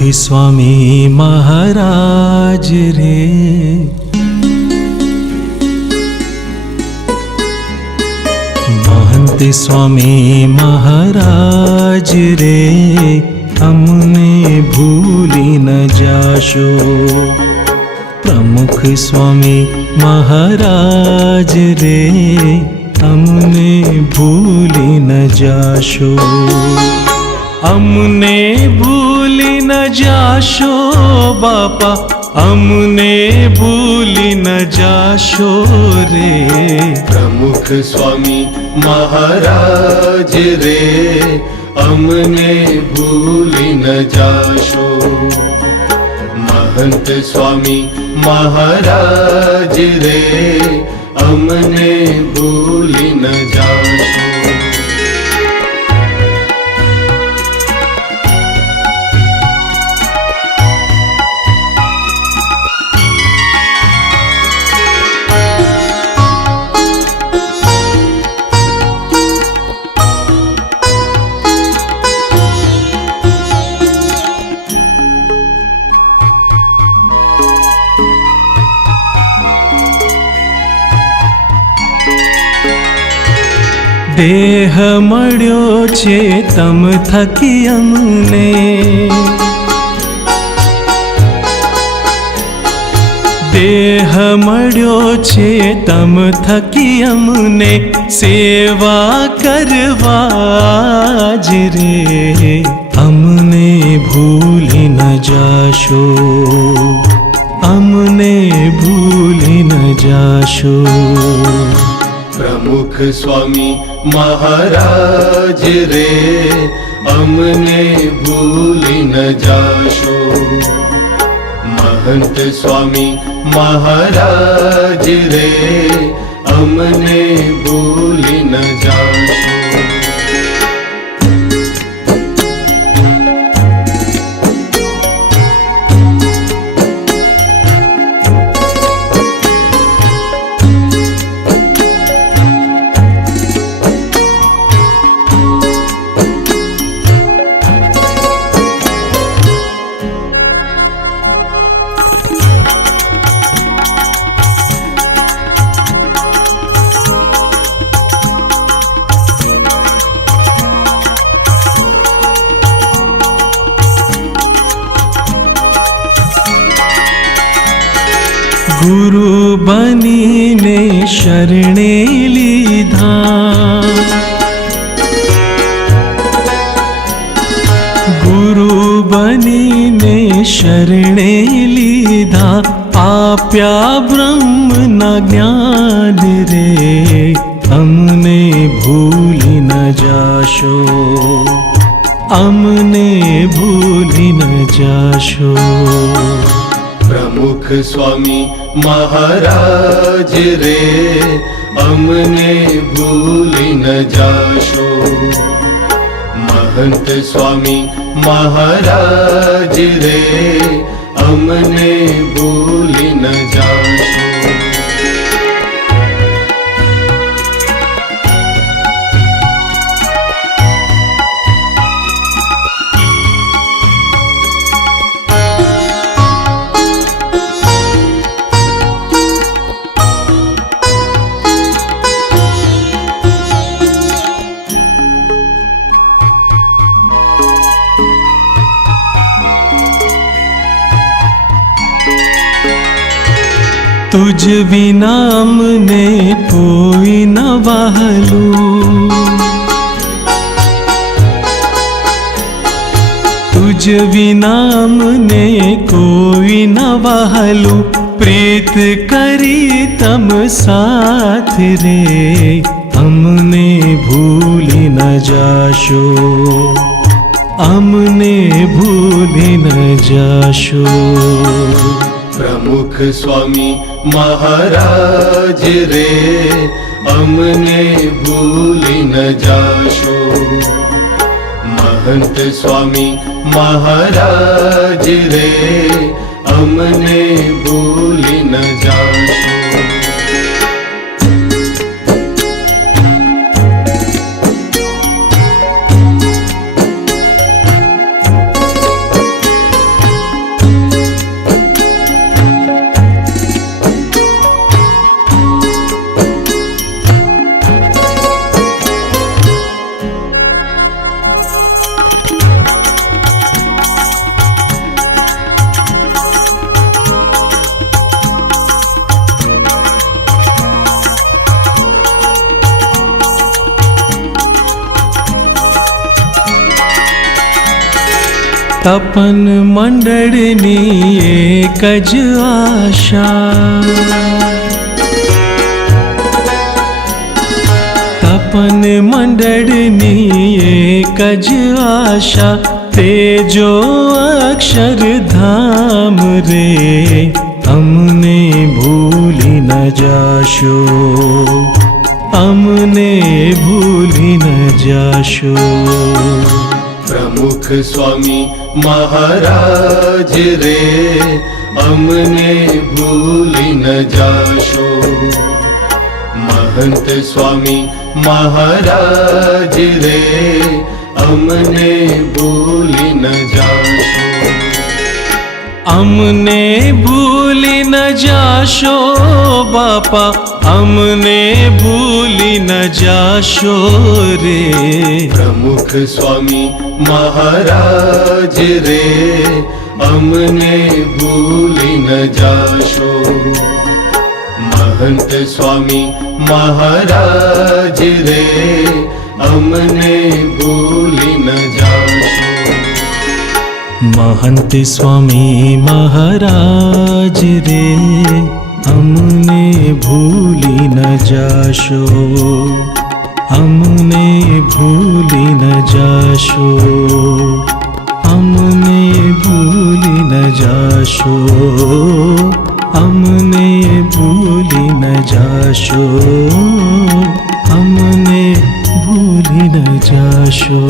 स्वामी महाराज रे। महंत स्वामी महाराज रे, हमने भूली न जाशो। प्रमुख स्वामी महाराज रे, हमने भूली न जाशो। हमने भूली न जाशो बापा, हमने भूली न जाशो रे। प्रमुख स्वामी महाराज रे, हमने भूली न जाशो। महंत स्वामी महाराज रे, हमने भूली न जाशो। देह मळ्यो छे तम थकी अमने। देह मळ्यो छे तम थकी अमने, सेवा करवाज रे। हमने भूली न जाशो, हमने भूली न जाशो। प्रमुख स्वामी महाराज रे, हमने भूली न जाशो। महंत स्वामी महाराज रे, हमने भूली न जाशो। गुरु बनीने शरणे लीधा। गुरु बनीने शरणे लीधा, आप्या ब्रह्म न ज्ञान रे। हमने भूली न जाशो, हमने भूली न जाशो। प्रमुख स्वामी महाराज रे, हमने भूली न जाशो। महंत स्वामी महाराज रे, हमने भूली न जाशो। तुझ बिना हमने कोई न वहलू। तुझ बिना हमने कोई न वहलू। प्रीत करी तम साथ रे, हमने भूली न जाशो, हमने भूली न जाशो। प्रमुख स्वामी महाराज रे, हमने भूली न जाशो। महंत स्वामी महाराज रे, हमने भूली न जाशो। તપન મંડળની એક જ આશા, તપન મંડળની એક જ આશા, તેજો અક્ષરધામ રે અમને ભૂલી ન જાશો, અમને ભૂલી ન જાશો. પ્રમુખ સ્વામી મહારાજ રે અમને ભૂલી ન જાશો. મહંત સ્વામી મહારાજ રે અમને ભૂલી ન જાશો. અમને ભૂલી ન જાશો બાપા, અમને ભૂલી ન જાશો રે. પ્રમુખ સ્વામી મહારાજ રે અમને ભૂલી ન જાશો. મહંત સ્વામી મહારાજ રે અમને ભૂલી ન જાશો. મહંત સ્વામી મહારાજ રે અમને ભૂલી ન જાશો, અમને ભૂલી ન જાશો, અમને ભૂલી ન જાશો, અમને ભૂલી ન જાશો, અમને ભૂલી ન જાશો.